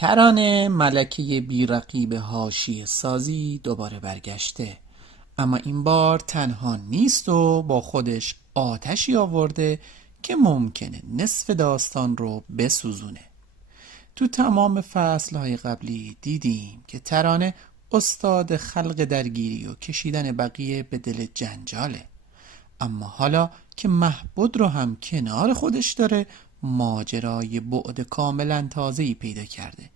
ترانه ملکه بی‌رقیب حاشیه سازی دوباره برگشته، اما این بار تنها نیست و با خودش آتشی آورده که ممکنه نصف داستان رو بسوزونه. تو تمام فصلهای قبلی دیدیم که ترانه استاد خلق درگیری و کشیدن بقیه به دل جنجاله، اما حالا که مهبد رو هم کنار خودش داره ماجرای بعد کاملا تازه‌ای پیدا کرده.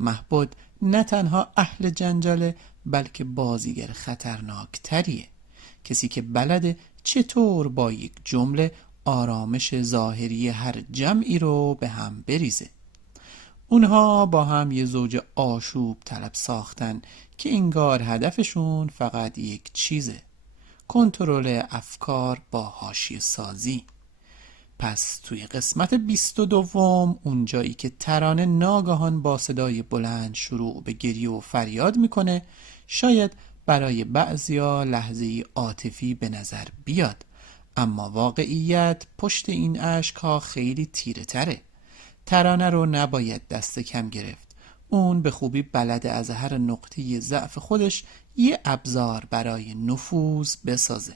مهبد نه تنها اهل جنجاله بلکه بازیگر خطرناک تریه، کسی که بلده چطور با یک جمله آرامش ظاهری هر جمعی رو به هم بریزه. اونها با هم یه زوج آشوب طلب ساختن که انگار هدفشون فقط یک چیزه: کنترل افکار با حاشیه سازی. پس توی قسمت 22 اونجایی که ترانه ناگهان با صدای بلند شروع به گریه و فریاد میکنه، شاید برای بعضیا لحظه‌ای عاطفی به نظر بیاد، اما واقعیت پشت این اشک‌ها خیلی تیره تره. ترانه رو نباید دست کم گرفت. اون به خوبی بلده از هر نقطه ضعف خودش یه ابزار برای نفوذ بسازه.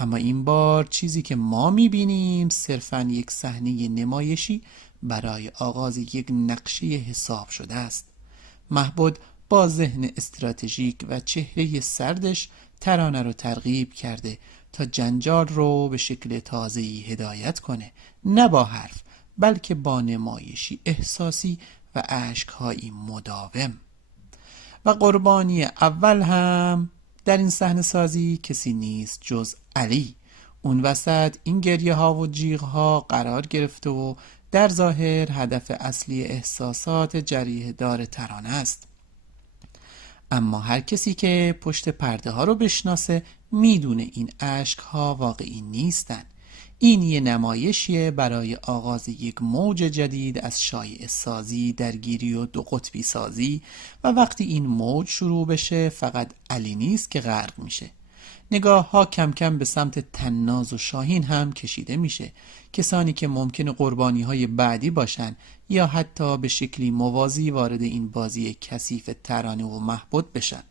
اما این بار چیزی که ما میبینیم صرفاً یک صحنه نمایشی برای آغاز یک نقشه حساب شده است. مهبد با ذهن استراتژیک و چهره سردش ترانه رو ترغیب کرده تا جنجال رو به شکل تازه‌ای هدایت کنه، نه با حرف بلکه با نمایشی احساسی و اشک‌هایی مداوم. و قربانی اول هم در این صحنه سازی کسی نیست جز علی. اون وسط این گریه ها و جیغ ها قرار گرفته و در ظاهر هدف اصلی احساسات جریح دار ترانه است، اما هر کسی که پشت پرده ها رو بشناسه میدونه این اشک ها واقعی نیستن. این یه نمایشیه برای آغاز یک موج جدید از شایعه سازی، درگیری و دو قطبی سازی، و وقتی این موج شروع بشه فقط علی نیست که غرق میشه. نگاه ها کم کم به سمت طناز و شاهین هم کشیده میشه، کسانی که ممکنه قربانی های بعدی باشن یا حتی به شکلی موازی وارد این بازی کثیف ترانه و مهبد بشن.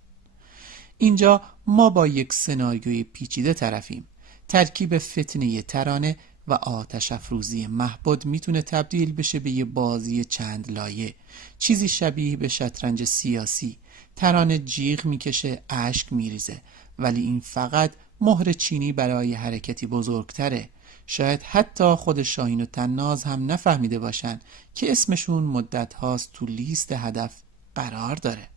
اینجا ما با یک سناریوی پیچیده طرفیم. ترکیب فتنه ترانه و آتش افروزی مهبد میتونه تبدیل بشه به یه بازی چند لایه، چیزی شبیه به شطرنج سیاسی. ترانه جیغ میکشه، اشک میریزه، ولی این فقط مهر چینی برای حرکتی بزرگتره. شاید حتی خود شاهین و طناز هم نفهمیده باشن که اسمشون مدت هاست تو لیست هدف قرار داره.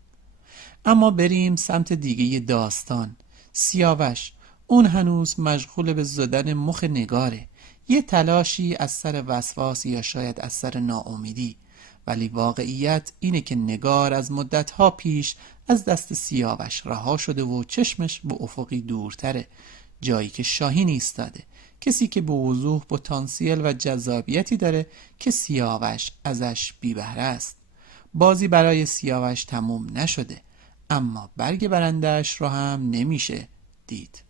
اما بریم سمت دیگه داستان. سیاوش، اون هنوز مشغول به زدن مخ نگاره، یه تلاشی از سر وسواس یا شاید از سر ناامیدی، ولی واقعیت اینه که نگار از مدتها پیش از دست سیاوش رها شده و چشمش به افقی دورتره، جایی که شاهین ایستاده، کسی که به وضوح پتانسیل و جذابیتی داره که سیاوش ازش بی بهره است. بازی برای سیاوش تموم نشده، اما برگ برندش رو هم نمیشه دید.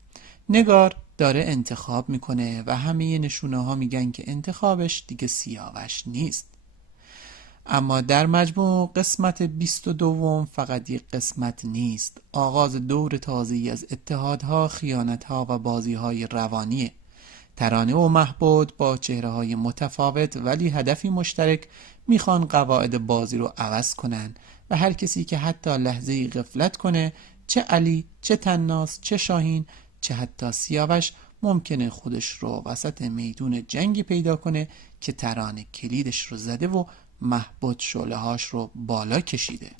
نگار داره انتخاب میکنه و همه نشونه ها میگن که انتخابش دیگه سیاوش نیست. اما در مجموع قسمت 22 فقط یک قسمت نیست، آغاز دور تازه‌ای از اتحادها، خیانتها و بازیهای روانیه. ترانه و مهبد با چهره‌های متفاوت ولی هدفی مشترک میخوان قواعد بازی رو عوض کنن و هر کسی که حتی لحظه‌ای غفلت کنه، چه علی، چه طناز، چه شاهین، چه حتی سیاوش، ممکنه خودش رو وسط میدون جنگی پیدا کنه که ترانه کلیدش رو زده و مهبد شعله‌هاش رو بالا کشیده.